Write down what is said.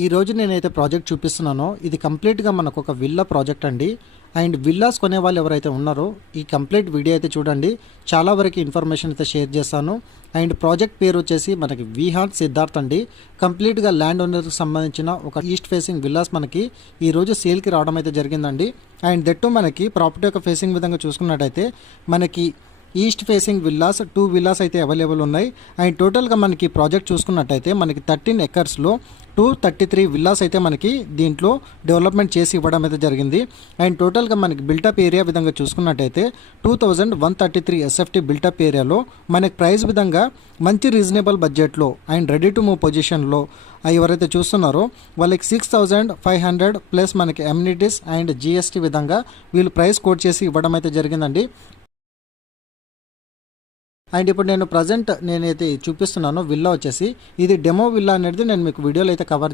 ఈ రోజు నేనైతే ప్రాజెక్ట్ చూపిస్తున్నానో ఇది కంప్లీట్గా మనకు ఒక విల్లా ప్రాజెక్ట్ అండి. అండ్ విల్లాస్ కొనే వాళ్ళు ఎవరైతే ఉన్నారో ఈ కంప్లీట్ వీడియో అయితే చూడండి. చాలా వరకు ఇన్ఫర్మేషన్ అయితే షేర్ చేస్తాను. అండ్ ప్రాజెక్ట్ పేరు వచ్చేసి మనకి విహాన్ సిద్ధార్థ్ అండి. కంప్లీట్గా ల్యాండ్ ఓనర్కి సంబంధించిన ఒక ఈస్ట్ ఫేసింగ్ విల్లాస్ మనకి ఈరోజు సేల్కి రావడం అయితే జరిగిందండి. అండ్ దట్టు మనకి ప్రాపర్టీ యొక్క ఫేసింగ్ విధంగా చూసుకున్నట్టయితే మనకి ఈస్ట్ ఫేసింగ్ విల్లాస్ 2 విల్లాస్ అయితే అవైలబుల్ ఉన్నాయి. అండ్ టోటల్గా మనకి ప్రాజెక్ట్ చూసుకున్నట్టయితే మనకి 13 ఎకర్స్లో 233 విల్లాస్ అయితే మనకి దీంట్లో డెవలప్మెంట్ చేసి ఇవ్వడం అయితే జరిగింది. అండ్ టోటల్గా మనకి బిల్టప్ ఏరియా విధంగా చూసుకున్నట్టయితే 2133 ఎస్ఎఫ్టీ బిల్టప్ ఏరియాలో మనకి ప్రైస్ విధంగా మంచి రీజనబుల్ బడ్జెట్లో అండ్ రెడీ టు మూవ్ పొజిషన్లో ఎవరైతే చూస్తున్నారో వాళ్ళకి 6500 ప్లస్ మనకి ఎమ్యూనిటీస్ అండ్ జిఎస్టీ విధంగా వీళ్ళు ప్రైస్ కోట్ చేసి ఇవ్వడం అయితే జరిగిందండి. అండ్ ఇప్పుడు నేనైతే చూపిస్తున్నాను విల్లా వచ్చేసి ఇది డెమో విల్లా అనేది నేను మీకు వీడియోలో అయితే కవర్